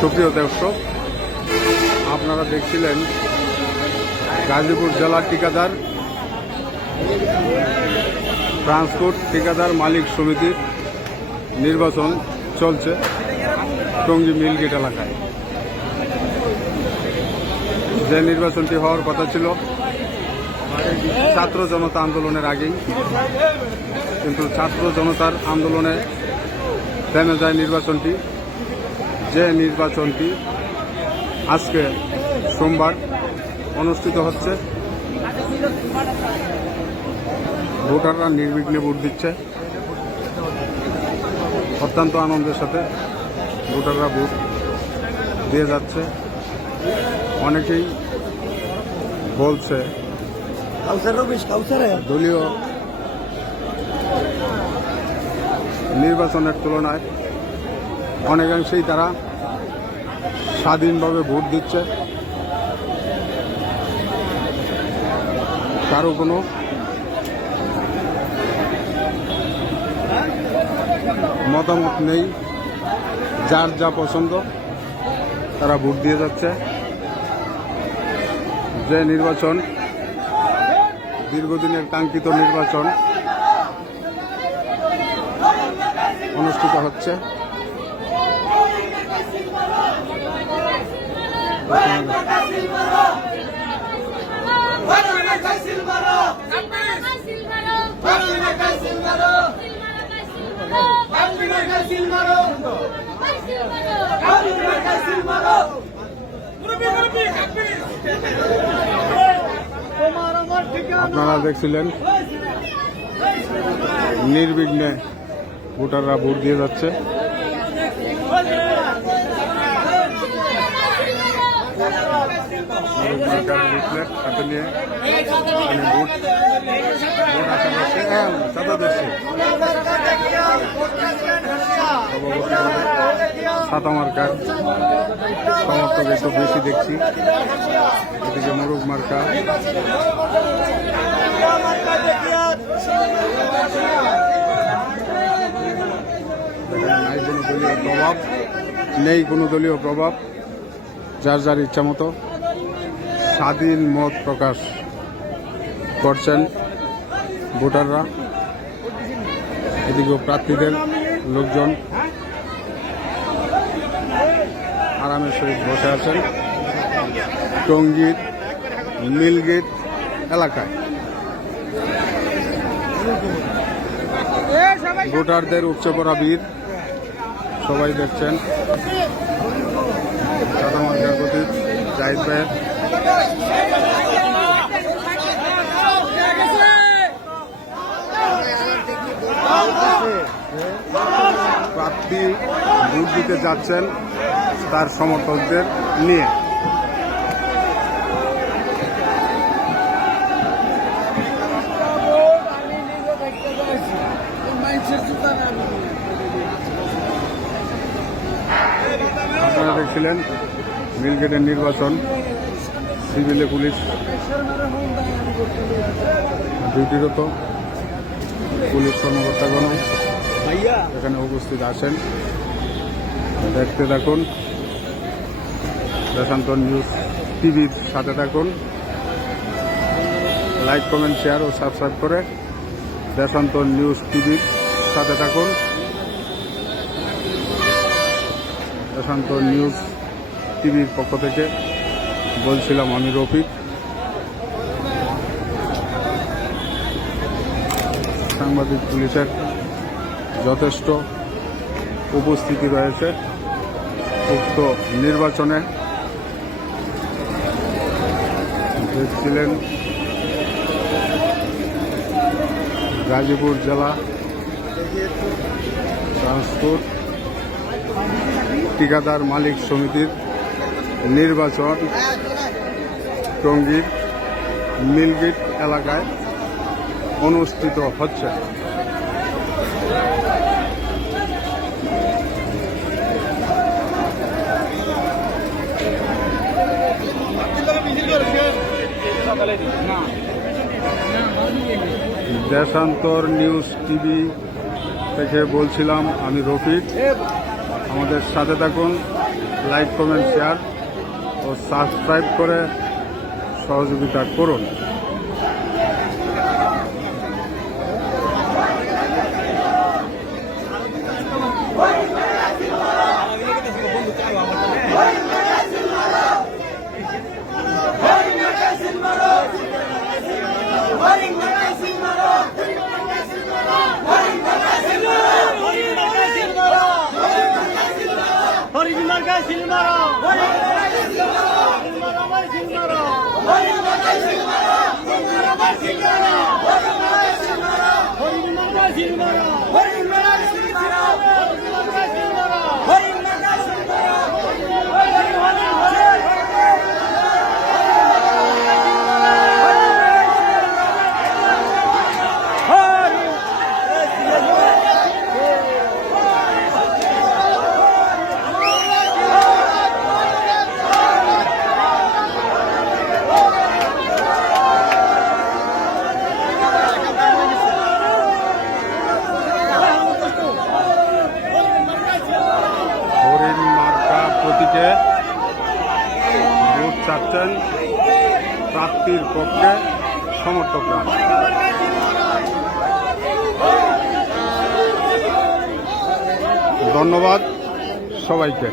সুপ্রিয় দর্শক, আপনারা দেখছিলেন গাজীপুর জেলা ঠিকাদার, ট্রান্সপোর্ট ঠিকাদার মালিক সমিতির নির্বাচন চলছে টঙ্গী মিলগেট এলাকায়। যে নির্বাচনটি হওয়ার কথা ছিল, ছাত্র জনতা আন্দোলনের আগেই, কিন্তু ছাত্র জনতার আন্দোলনে থেমে যায় নির্বাচনটি। যে নির্বাচনটি আজকে সোমবার অনুষ্ঠিত হচ্ছে, ভোটাররা নির্বিঘ্নে ভোট দিচ্ছে। অত্যন্ত আনন্দের সাথে ভোটাররা ভোট দিয়ে যাচ্ছে। অনেকেই বলছে, দলীয় নির্বাচনের তুলনায় অনেকাংশেই তারা স্বাধীনভাবে ভোট দিচ্ছে। কারও কোনো মতামত নেই। যার যা পছন্দ, তারা ভোট দিয়ে যাচ্ছে। যে নির্বাচন, দীর্ঘদিনের কাঙ্ক্ষিত নির্বাচন, অনুষ্ঠিত হচ্ছে। আপনারা দেখছিলেন নির্বিঘ্নে ভোটাররা ভোট দিয়ে যাচ্ছে। হ্যাঁ একটু বেশি দেখছি। এদিকে মোরগ মার্কা। নাই কোনো দলীয় প্রভাব, নেই কোনো দলীয় প্রভাব, যার যার ইচ্ছা মতো। স্বাধীন মত প্রকাশ করছেন ভোটাররা। এদিকেও প্রার্থীদের লোকজন আরামের সহিত বসে আছেন টঙ্গীর মিলগেট এলাকায়। ভোটারদের উপচে পড়া ভিড় সবাই দেখছেন। সাদা মার্কার প্রতি জাহিদ ভাইয়ের প্রার্থী ভোট দিতে যাচ্ছেন তার সমর্থকদের নিয়ে। আপনারা দেখছিলেন মিলগেটের নির্বাচন। সিভিলে পুলিশ। ডিউটিরত পুলিশ কর্মকর্তাগণ এখানে উপস্থিত আছেন। দেখতে থাকুন। দেশান্তর নিউজ টিভির সাথে থাকুন। লাইক কমেন্ট শেয়ার ও সাবস্ক্রাইব করে দেশান্তর নিউজ টিভির সাথে থাকুন। দেশান্তর নিউজ টিভির পক্ষ থেকে বলছিলাম আমি রফিক। সাংবাদিক পুলিশের যথেষ্ট উপস্থিতি রয়েছে উক্ত নির্বাচনে। দেখছিলেন গাজীপুর জেলা ট্রান্সপোর্ট ঠিকাদার মালিক সমিতির নির্বাচন। টঙ্গীর মিলগেট এলাকায় অনুষ্ঠিত হচ্ছে। দেশান্তর নিউজ টিভি থেকে বলছিলাম আমি রফিক। আমাদের সাথে থাকুন, লাইক, কমেন্ট, শেয়ার ও সাবস্ক্রাইব করে সহযোগিতা করুন। হরিজমার গায়ে সিল ஒரு மன சிறுமரா ஒரு மன சிறுமரா ভোট চাচ্ছেন প্রাপ্তির পক্ষে সমর্থকরা। ধন্যবাদ সবাইকে।